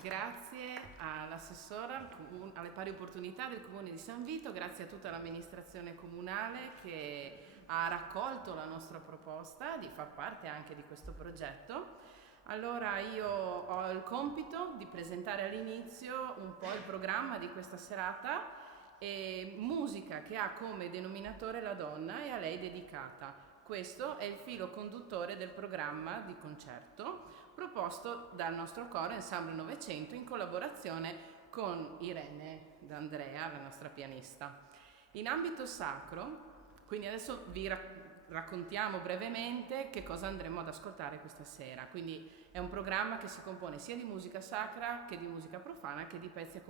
Grazie all'assessora alle pari opportunità del Comune di San Vito, grazie a tutta l'amministrazione comunale che ha raccolto la nostra proposta di far parte anche di questo progetto. Allora io ho il compito di presentare all'inizio un po' il programma di questa serata, e musica che ha come denominatore la donna e a lei dedicata. Questo è il filo conduttore del programma di concerto proposto dal nostro coro Ensemble Novecento in collaborazione con Irene D'Andrea, la nostra pianista. In ambito sacro, quindi adesso vi raccontiamo brevemente che cosa andremo ad ascoltare questa sera. Quindi è un programma che si compone sia di musica sacra che di musica profana che di pezzi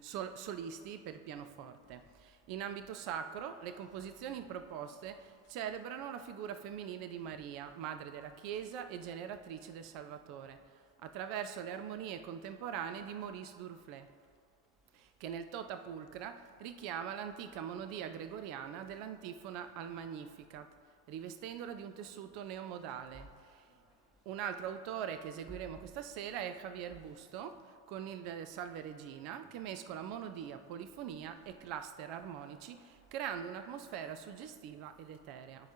solisti per il pianoforte. In ambito sacro, le composizioni proposte celebrano la figura femminile di Maria, madre della Chiesa e generatrice del Salvatore, attraverso le armonie contemporanee di Maurice Duruflé, che nel Tota Pulcra richiama l'antica monodia gregoriana dell'antifona al Magnificat, rivestendola di un tessuto neomodale. Un altro autore che eseguiremo questa sera è Javier Busto, con il Salve Regina, che mescola monodia, polifonia e cluster armonici, creando un'atmosfera suggestiva ed eterea.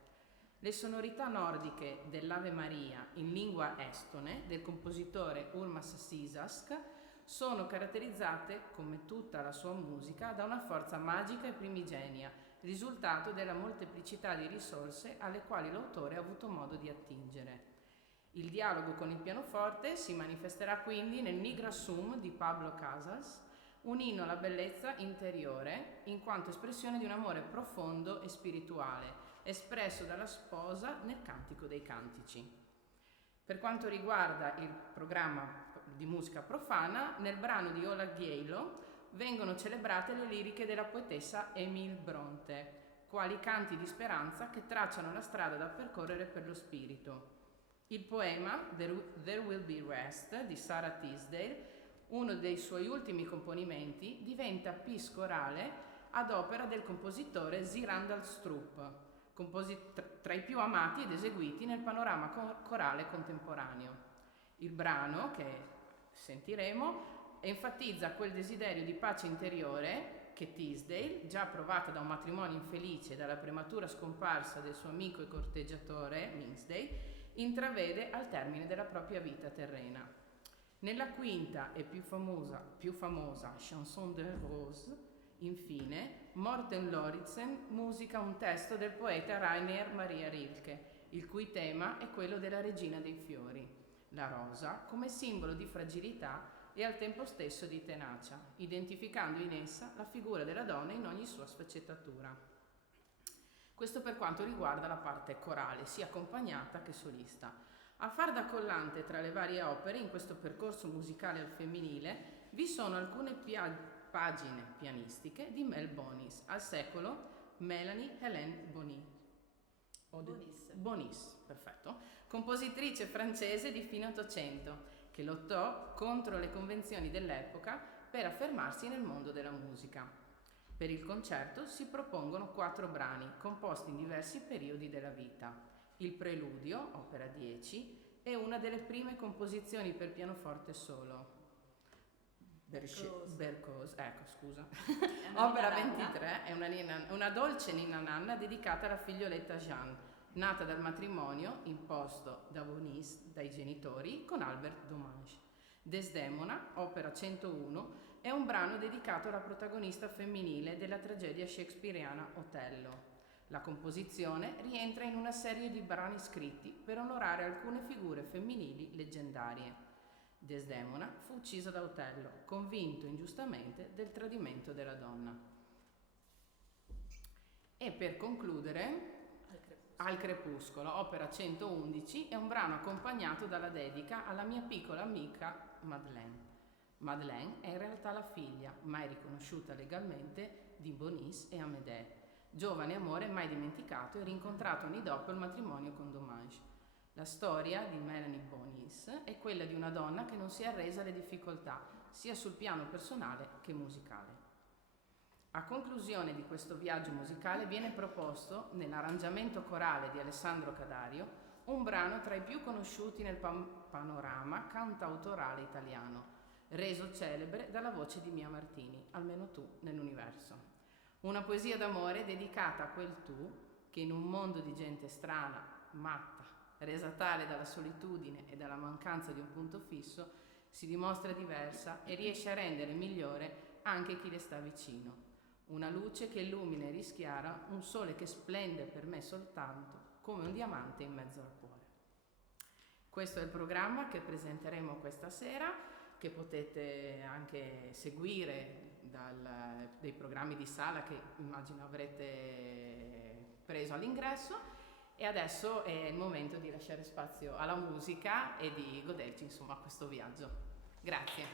Le sonorità nordiche dell'Ave Maria in lingua estone del compositore Urmas Sisask sono caratterizzate, come tutta la sua musica, da una forza magica e primigenia, risultato della molteplicità di risorse alle quali l'autore ha avuto modo di attingere. Il dialogo con il pianoforte si manifesterà quindi nel Nigra Sum di Pablo Casals, un inno alla bellezza interiore, in quanto espressione di un amore profondo e spirituale, espresso dalla sposa nel Cantico dei Cantici. Per quanto riguarda il programma di musica profana, nel brano di Ola Ghielo vengono celebrate le liriche della poetessa Émile Brontë, quali canti di speranza che tracciano la strada da percorrere per lo spirito. Il poema There Will Be Rest di Sarah Teasdale, uno dei suoi ultimi componimenti, diventa piece corale ad opera del compositore Sir Randall Stroop, tra i più amati ed eseguiti nel panorama corale contemporaneo. Il brano, che sentiremo, enfatizza quel desiderio di pace interiore che Teasdale, già provata da un matrimonio infelice e dalla prematura scomparsa del suo amico e corteggiatore Minksday, intravede al termine della propria vita terrena. Nella quinta e più famosa Chanson de Rose, infine, Morten Lauridsen musica un testo del poeta Rainer Maria Rilke, il cui tema è quello della regina dei fiori, la rosa, come simbolo di fragilità e al tempo stesso di tenacia, identificando in essa la figura della donna in ogni sua sfaccettatura. Questo per quanto riguarda la parte corale, sia accompagnata che solista. A far da collante tra le varie opere in questo percorso musicale al femminile vi sono alcune pagine pianistiche di Mel Bonis, al secolo Melanie Hélène Bonis, perfetto, compositrice francese di fine Ottocento, che lottò contro le convenzioni dell'epoca per affermarsi nel mondo della musica. Per il concerto si propongono 4 brani, composti in diversi periodi della vita. Il Preludio, opera 10, è una delle prime composizioni per pianoforte solo. Opera 23 è una dolce ninna nanna dedicata alla figlioletta Jeanne, nata dal matrimonio imposto da Bonis dai genitori con Albert Domange. Desdemona, opera 101, è un brano dedicato alla protagonista femminile della tragedia shakespeariana Otello. La composizione rientra in una serie di brani scritti per onorare alcune figure femminili leggendarie. Desdemona fu uccisa da Otello, convinto ingiustamente del tradimento della donna. E per concludere, Al Crepuscolo, opera 111, è un brano accompagnato dalla dedica alla mia piccola amica Madeleine. Madeleine è in realtà la figlia, mai riconosciuta legalmente, di Bonis e Amédée, giovane amore mai dimenticato e rincontrato anni dopo il matrimonio con Domange. La storia di Melanie Bonis è quella di una donna che non si è arresa alle difficoltà, sia sul piano personale che musicale. A conclusione di questo viaggio musicale viene proposto, nell'arrangiamento corale di Alessandro Cadario, un brano tra i più conosciuti nel panorama cantautorale italiano, reso celebre dalla voce di Mia Martini, Almeno tu nell'universo. Una poesia d'amore dedicata a quel tu che in un mondo di gente strana, matta, resa tale dalla solitudine e dalla mancanza di un punto fisso, si dimostra diversa e riesce a rendere migliore anche chi le sta vicino. Una luce che illumina e rischiara, un sole che splende per me soltanto come un diamante in mezzo al cuore. Questo è il programma che presenteremo questa sera, che potete anche seguire dei programmi di sala che immagino avrete preso all'ingresso, e adesso è il momento di lasciare spazio alla musica e di goderci insomma questo viaggio. Grazie.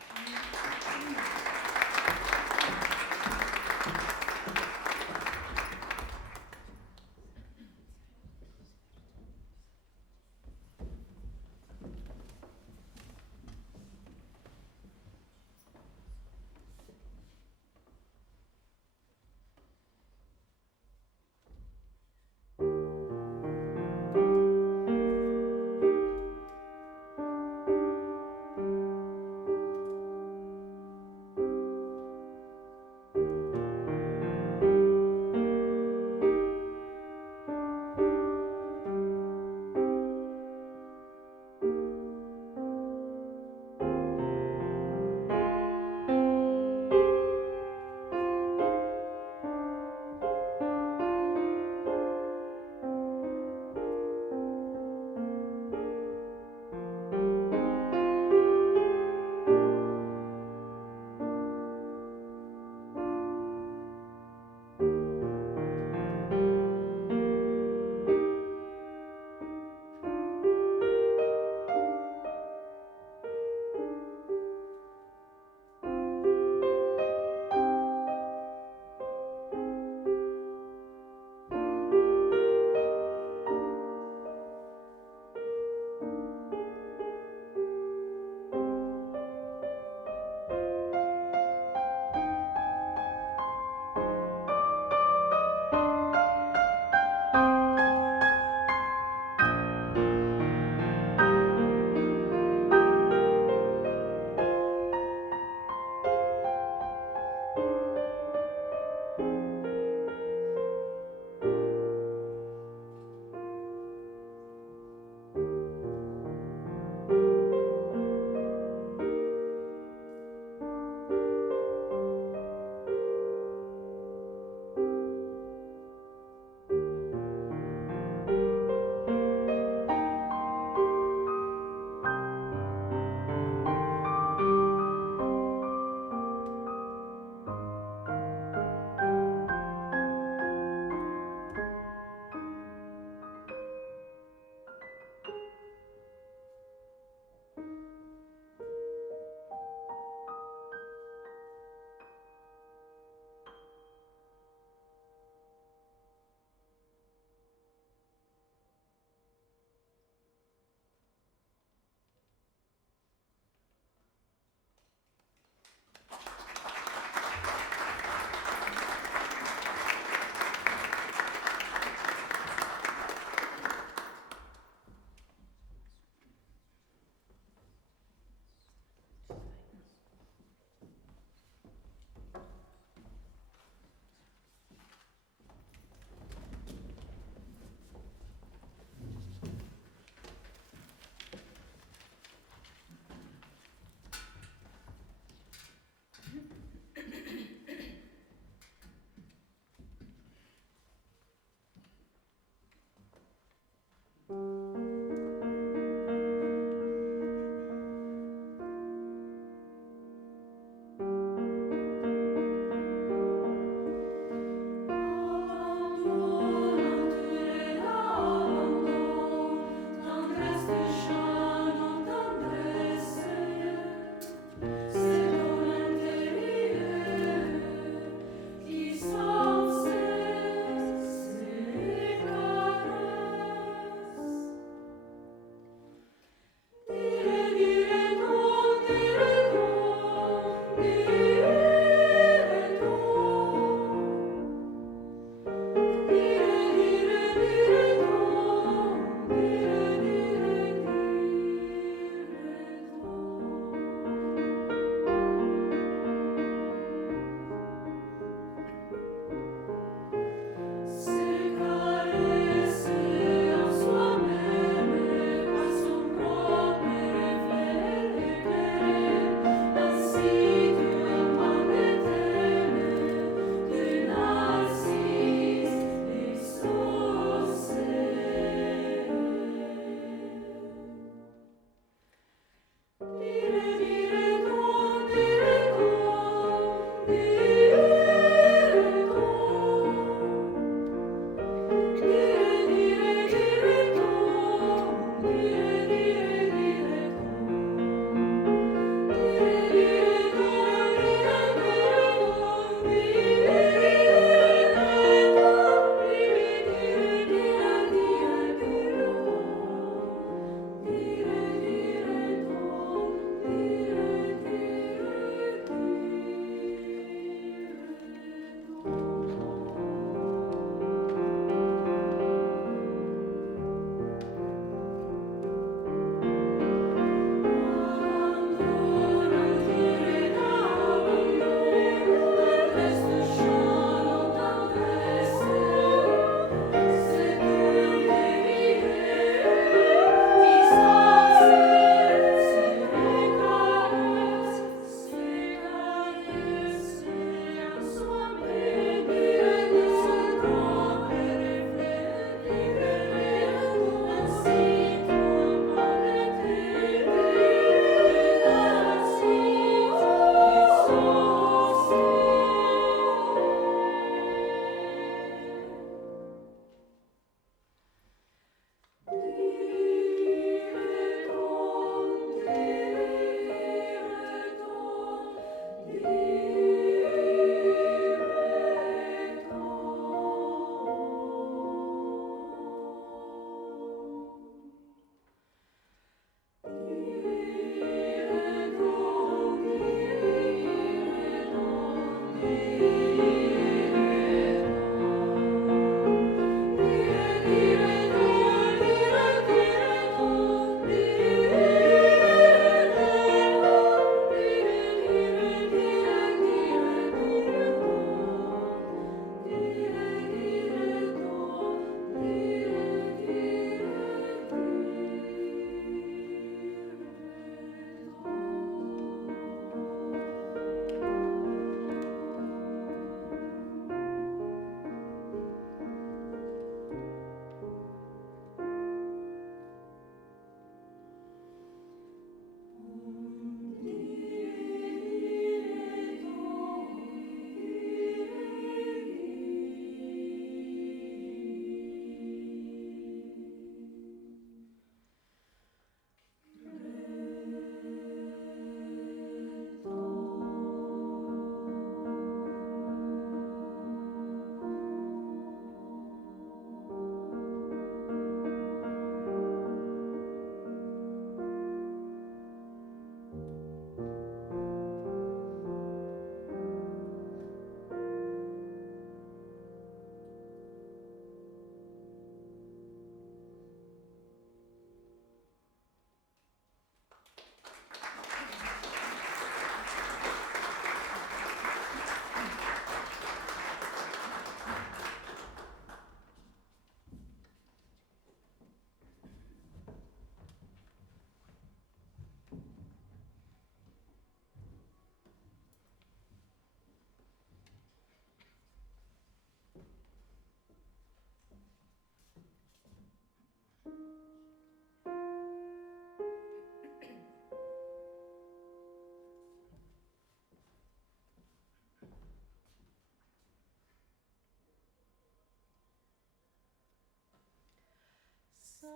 Salve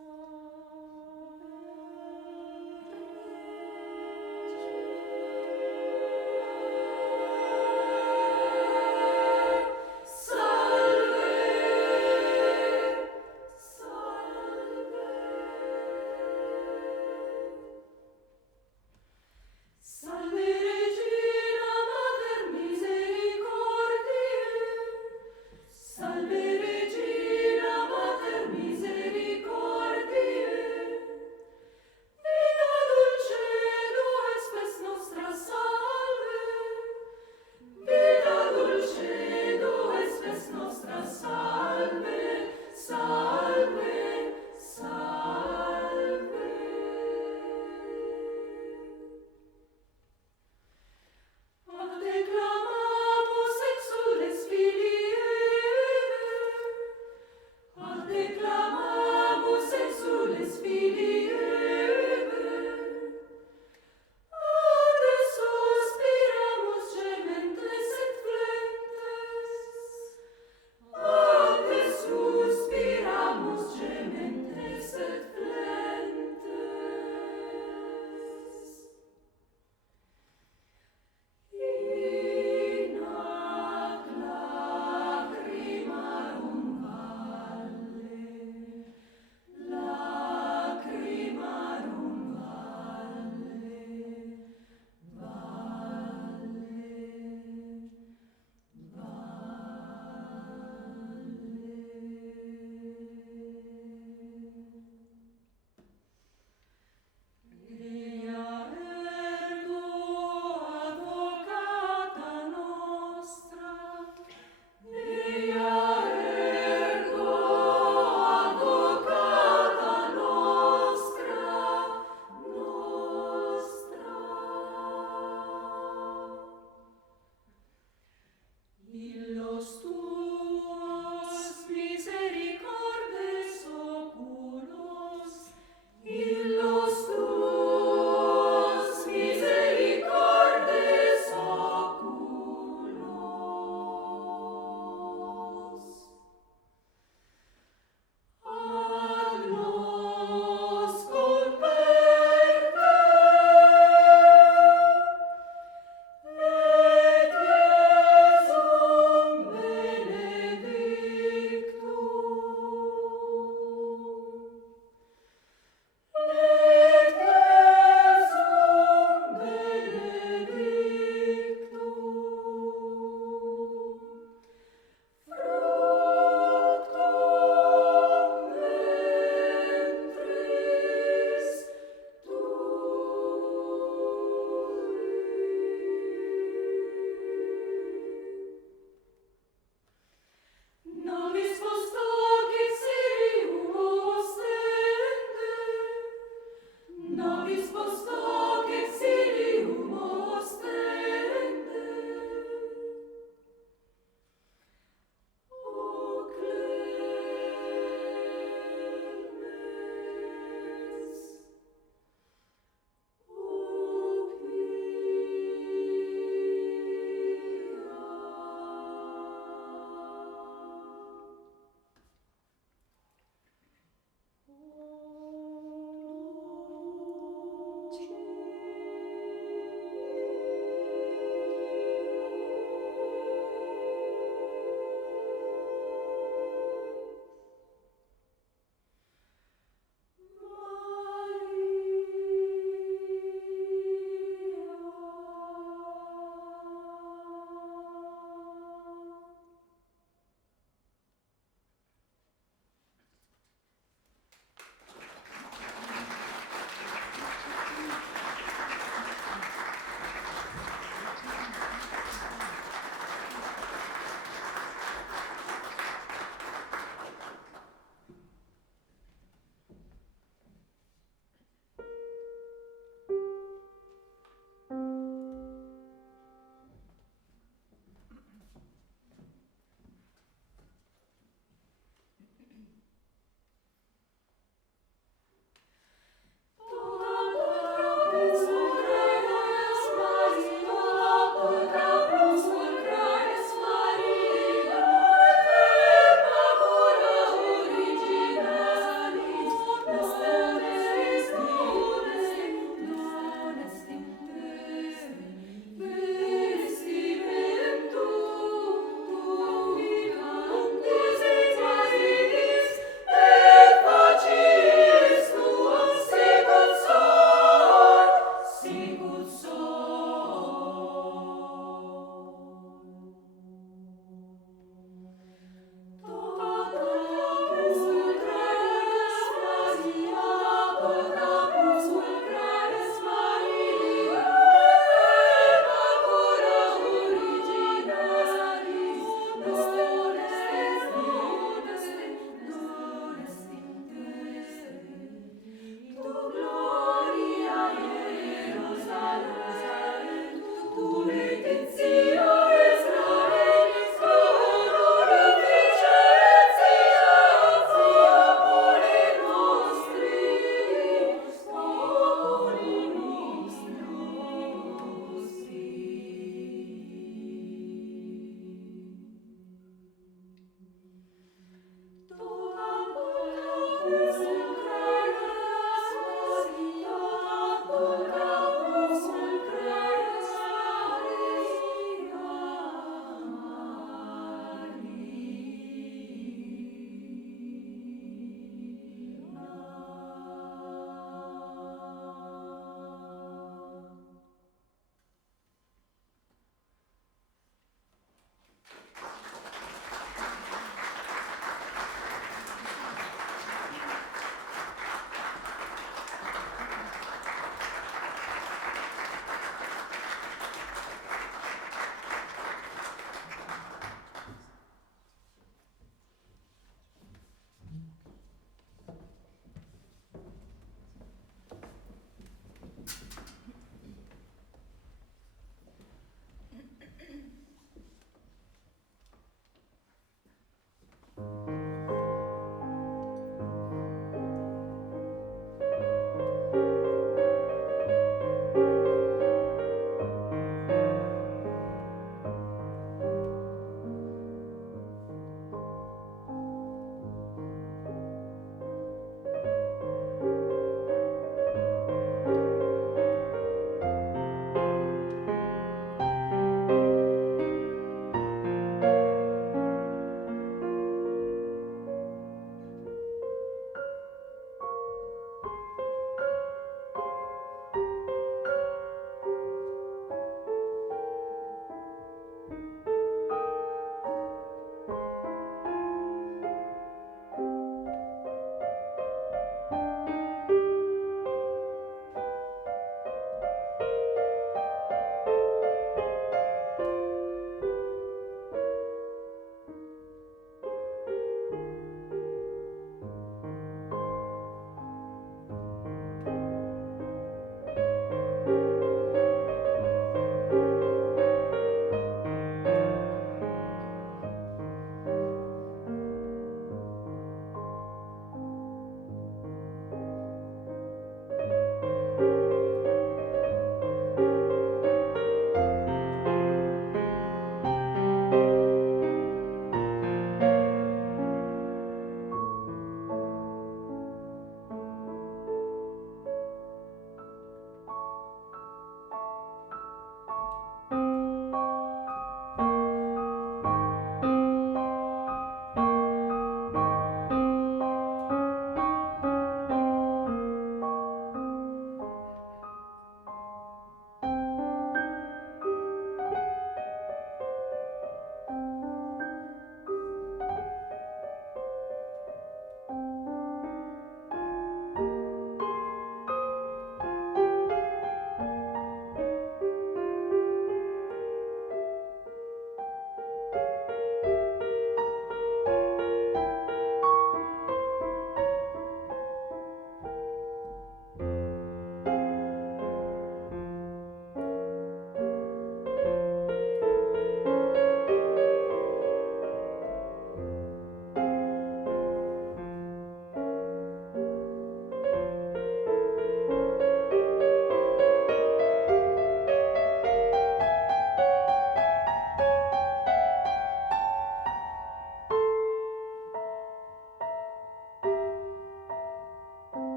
Regina, Mater Misericordiae. Salve Regina, Mater Misericordiae.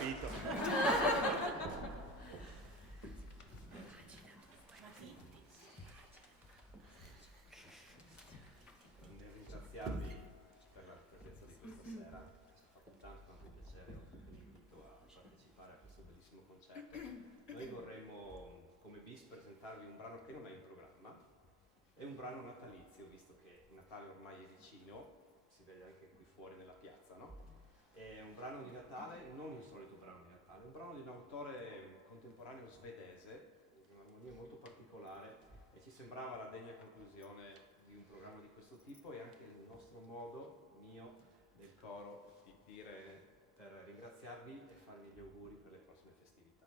capito. Nel ringraziarvi per la presenza di questa sera, ci ha fatto tanto piacere l'invito a partecipare a questo bellissimo concerto. Noi vorremmo come bis presentarvi un brano che non è in programma, è un brano natalizio, visto che Natale ormai è vicino, si vede anche qui fuori nella piazza, no? È un brano di Natale, non il solito brano di Natale, è un brano di un autore contemporaneo svedese, un'armonia molto particolare, e ci sembrava la degna conclusione di un programma di questo tipo e anche il nostro modo, mio, del coro, di dire per ringraziarvi e farvi gli auguri per le prossime festività.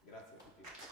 Grazie a tutti.